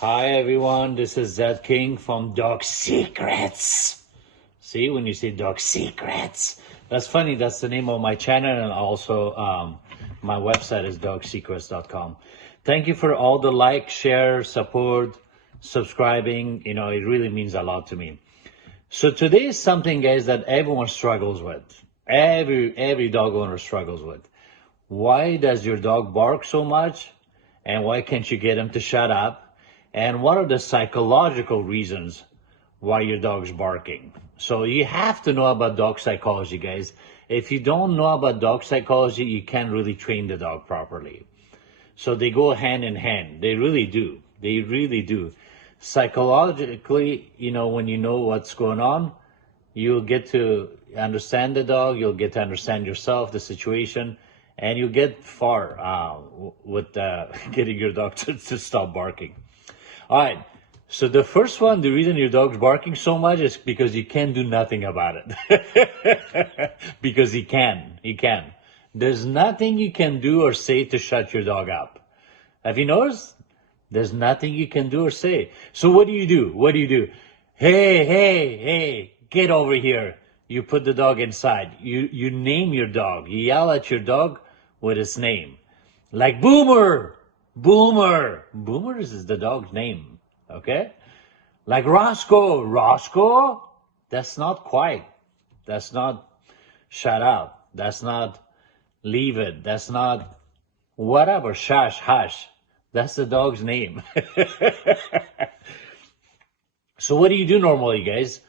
Hi everyone, this is Zed King from Dog Secrets. See, when you say Dog Secrets, that's funny. That's the name of my channel, and also my website is dogsecrets.com. Thank you for all the like, share, support, subscribing. You know, it really means a lot to me. So today is something, guys, that everyone struggles with. Every dog owner struggles with. Why does your dog bark so much? And why can't you get him to shut up? And what are the psychological reasons why your dog's barking? So you have to know about dog psychology, guys. If you don't know about dog psychology, you can't really train the dog properly. So they go hand in hand. They really do. They really do. Psychologically, you know, when you know what's going on, you'll get to understand the dog, you'll get to understand yourself, the situation, and you'll get far with getting your dog to stop barking. All right. So the first one, the reason your dog's barking so much is because you can't do nothing about it. Because he can. He can. There's nothing you can do or say to shut your dog up. Have you noticed? There's nothing you can do or say. So what do you do? What do you do? Hey, get over here. You put the dog inside. You name your dog. You yell at your dog with its name. Like Boomer. Boomer. Boomer is the dog's name. Okay? Like Roscoe. Roscoe? That's not quiet. That's not shut up. That's not leave it. That's not whatever. Shush, hush. That's the dog's name. So what do you do normally, guys?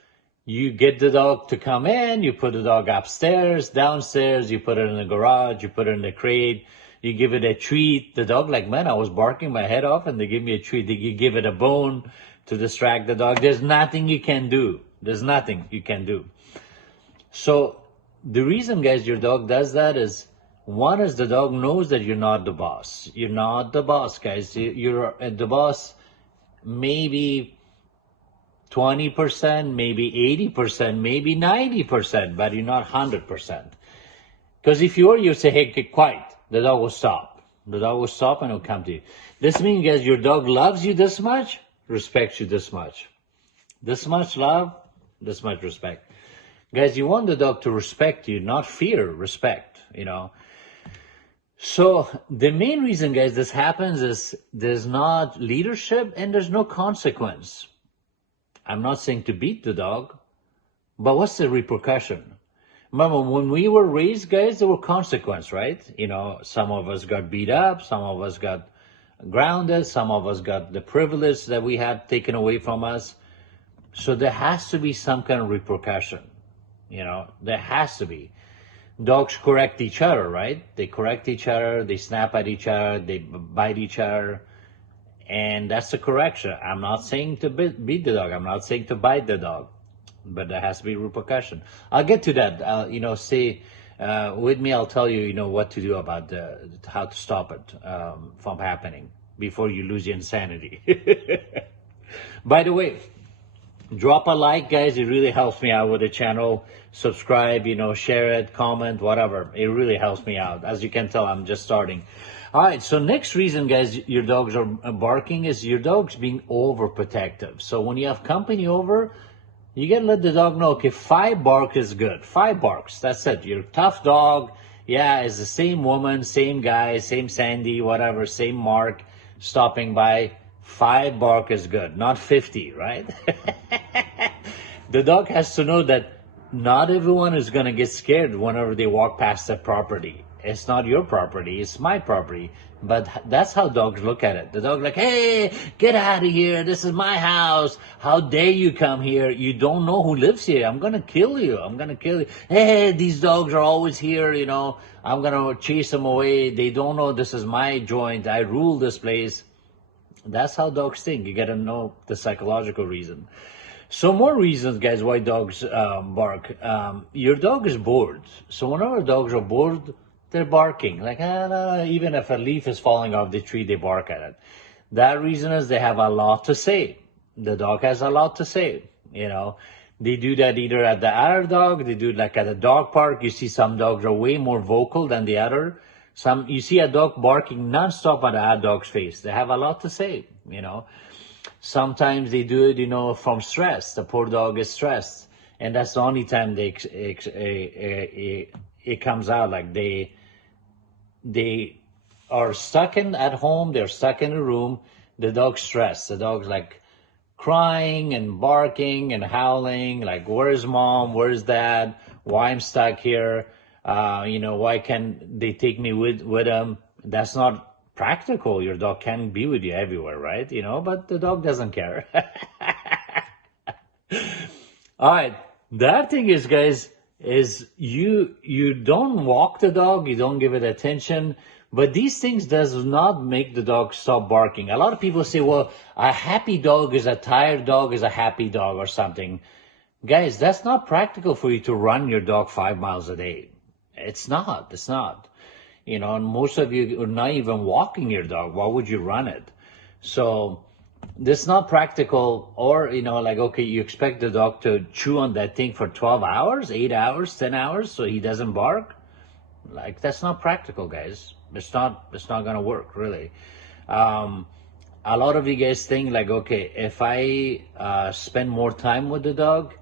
You get the dog to come in, you put the dog upstairs, downstairs, you put it in the garage, you put it in the crate, you give it a treat. The dog like, man, I was barking my head off and they give me a treat. You give it a bone to distract the dog. There's nothing you can do. There's nothing you can do. So the reason, guys, your dog does that is, one is the dog knows that you're not the boss. You're not the boss, guys. You're the boss maybe 20%, maybe 80%, maybe 90%, but you're not 100%. Because if you were, you say, hey, get quiet. The dog will stop. The dog will stop and it'll come to you. This means, guys, your dog loves you this much, respects you this much. This much love, this much respect. Guys, you want the dog to respect you, not fear, respect, you know. So the main reason, guys, this happens is there's not leadership and there's no consequence. I'm not saying to beat the dog, but what's the repercussion? Remember, when we were raised, guys, there were consequences, right? You know, some of us got beat up, some of us got grounded, some of us got the privilege that we had taken away from us. So there has to be some kind of repercussion, you know, there has to be. Dogs correct each other, right? They correct each other, they snap at each other, they bite each other. And that's the correction. I'm not saying to beat the dog. I'm not saying to bite the dog. But there has to be repercussion. I'll get to that. You know, with me, I'll tell you, you know, what to do about how to stop it from happening before you lose your insanity. By the way, drop a like, guys. It really helps me out with the channel. Subscribe, you know, share it, comment, whatever. It really helps me out. As you can tell, I'm just starting. All right, so next reason, guys, your dogs are barking is your dog's being overprotective. So when you have company over, you gotta let the dog know, okay, 5 barks is good. 5 barks, that's it. You're a tough dog. Yeah, it's the same woman, same guy, same Sandy, whatever, same Mark stopping by. 5 bark is good, not 50, right? The dog has to know that not everyone is gonna get scared whenever they walk past that property. It's not your property, it's my property. But that's how dogs look at it. The dog like, hey, get out of here. This is my house. How dare you come here? You don't know who lives here. I'm going to kill you. I'm going to kill you. Hey, these dogs are always here, you know. I'm going to chase them away. They don't know this is my joint. I rule this place. That's how dogs think. You got to know the psychological reason. So more reasons, guys, why dogs bark. Your dog is bored. So whenever dogs are bored, they're barking. Like, even if a leaf is falling off the tree, they bark at it. That reason is they have a lot to say. The dog has a lot to say, you know. They do that either at the other dog, they do it like at a dog park. You see some dogs are way more vocal than the other. You see a dog barking nonstop at the other dog's face. They have a lot to say, you know. Sometimes they do it, from stress. The poor dog is stressed, and that's the only time it comes out. Like they are stuck in at home. They're stuck in a room. The dog's stressed. The dog's like crying and barking and howling. Like, where's mom? Where's dad? Why I'm stuck here? Why can't they take me with them? That's not practical. Your dog can be with you everywhere, right? But the dog doesn't care. All right. The other thing is, guys, is you don't walk the dog, you don't give it attention, but these things does not make the dog stop barking. A lot of people say, well, a happy dog is a tired dog is a happy dog or something. Guys, that's not practical for you to run your dog 5 miles a day. It's not. And most of you are not even walking your dog. Why would you run it? So this is not practical. Or, okay, you expect the dog to chew on that thing for 12 hours, 8 hours, 10 hours so he doesn't bark. Like, that's not practical, guys. It's not going to work, really. A lot of you guys think like, okay, if I spend more time with the dog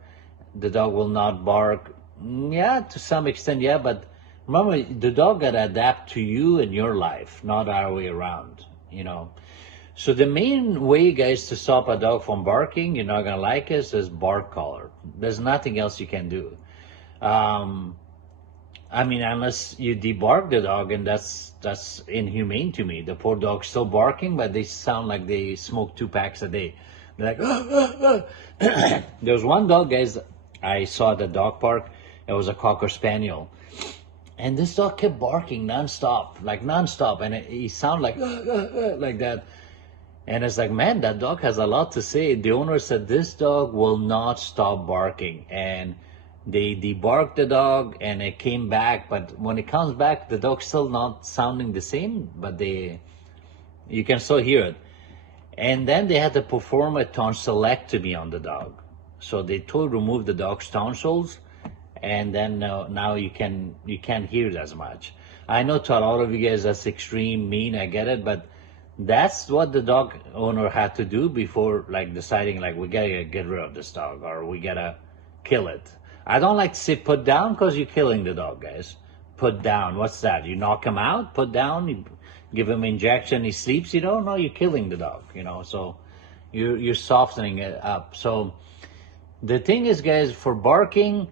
will not bark. Yeah, to some extent, yeah, but remember, the dog got to adapt to you and your life, not our way around, So the main way, guys, to stop a dog from barking, you're not going to like it, is bark collar. There's nothing else you can do. Unless you debark the dog, and that's inhumane to me. The poor dog's still barking, but they sound like they smoke 2 packs a day. They're like, There's one dog, guys, I saw at the dog park. It was a Cocker Spaniel. And this dog kept barking nonstop, and he sounded like that. And it's like, man, that dog has a lot to say. The owner said this dog will not stop barking. And they debarked the dog, and it came back. But when it comes back, the dog's still not sounding the same, but you can still hear it. And then they had to perform a tonsillectomy on the dog. So they remove the dog's tonsils, and then now you can't hear it as much. I know to a lot of you guys that's extreme, mean, I get it, but that's what the dog owner had to do before deciding we gotta get rid of this dog or we gotta kill it. I don't like to say put down because you're killing the dog, guys. Put down, what's that? You knock him out, put down, you give him injection, he sleeps, no, you're killing the dog, so you're softening it up. So the thing is, guys, for barking,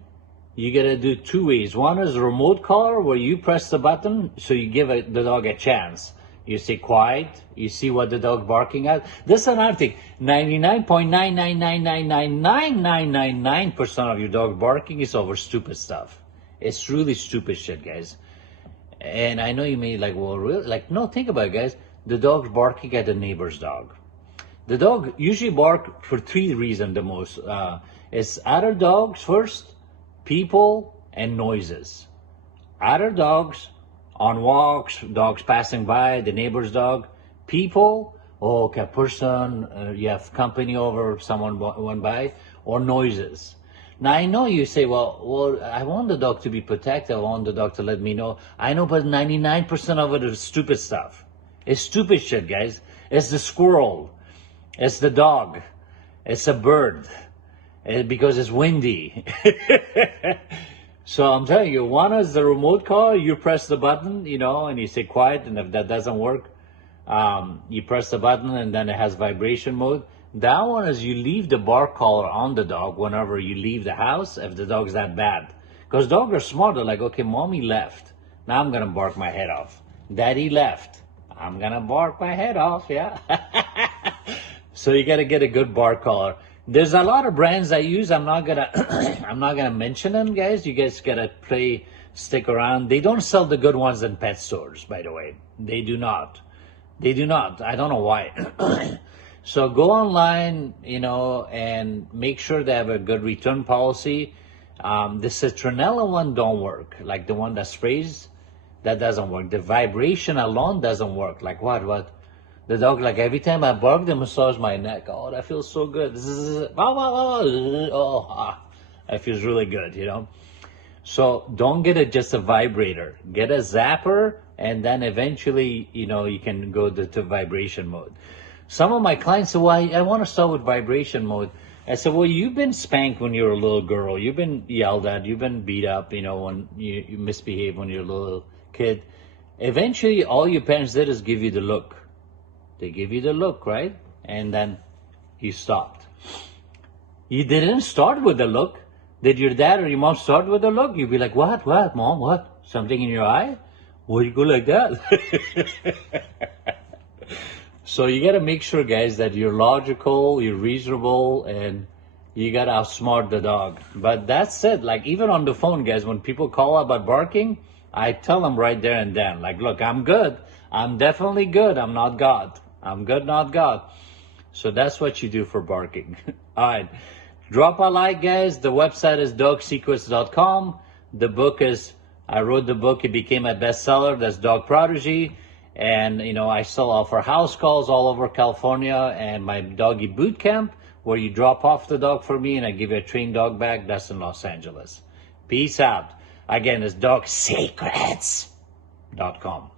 you gotta do 2 ways. One is remote collar, where you press the button so you give the dog a chance. You say quiet, you see what the dog barking at. This is another thing. 99.9999999% of your dog barking is over stupid stuff. It's really stupid shit, guys. And I know you may well, really? No, think about it, guys. The dog's barking at the neighbor's dog. The dog usually bark for 3 reasons the most. It's other dogs first, people, and noises. Other dogs, on walks, dogs passing by, the neighbor's dog, people, okay, a person, you have company over, someone went by, or noises. Now, I know you say, well, I want the dog to be protected, I want the dog to let me know. I know, but 99% of it is stupid stuff. It's stupid shit, guys. It's the squirrel. It's the dog. It's a bird. Because it's windy. So I'm telling you, one is the remote car. You press the button, and you say quiet, and if that doesn't work, you press the button, and then it has vibration mode. That one is you leave the bark collar on the dog whenever you leave the house, if the dog's that bad. Because dogs are smart. They're like, okay, mommy left. Now I'm going to bark my head off. Daddy left. I'm going to bark my head off, yeah. So you got to get a good bark collar. There's a lot of brands I use. I'm not gonna mention them, guys. You guys gotta stick around. They don't sell the good ones in pet stores, by the way. They do not. I don't know why. So go online, and make sure they have a good return policy. The citronella one don't work. Like the one that sprays, that doesn't work. The vibration alone doesn't work. Like what? The dog, every time I bark, they massage my neck. Oh, that feels so good. Oh, that feels really good, So don't get just a vibrator. Get a zapper, and then eventually, you can go to vibration mode. Some of my clients say, well, I want to start with vibration mode. I said, well, you've been spanked when you were a little girl. You've been yelled at. You've been beat up, when you misbehave when you're a little kid. Eventually, all your parents did is give you the look. They give you the look, right? And then you stopped. You didn't start with the look. Did your dad or your mom start with the look? You'd be like, what, mom, what? Something in your eye? Why do you go like that? So you got to make sure, guys, that you're logical, you're reasonable, and you got to outsmart the dog. But that's it. Like, even on the phone, guys, when people call about barking, I tell them right there and then, like, look, I'm good. I'm definitely good. I'm not God. I'm good, not God. So that's what you do for barking. All right. Drop a like, guys. The website is dogsecrets.com. The book is, I wrote the book. It became a bestseller. That's Dog Prodigy. And, I still offer house calls all over California, and my doggy boot camp, where you drop off the dog for me and I give you a trained dog back. That's in Los Angeles. Peace out. Again, it's dogsecrets.com.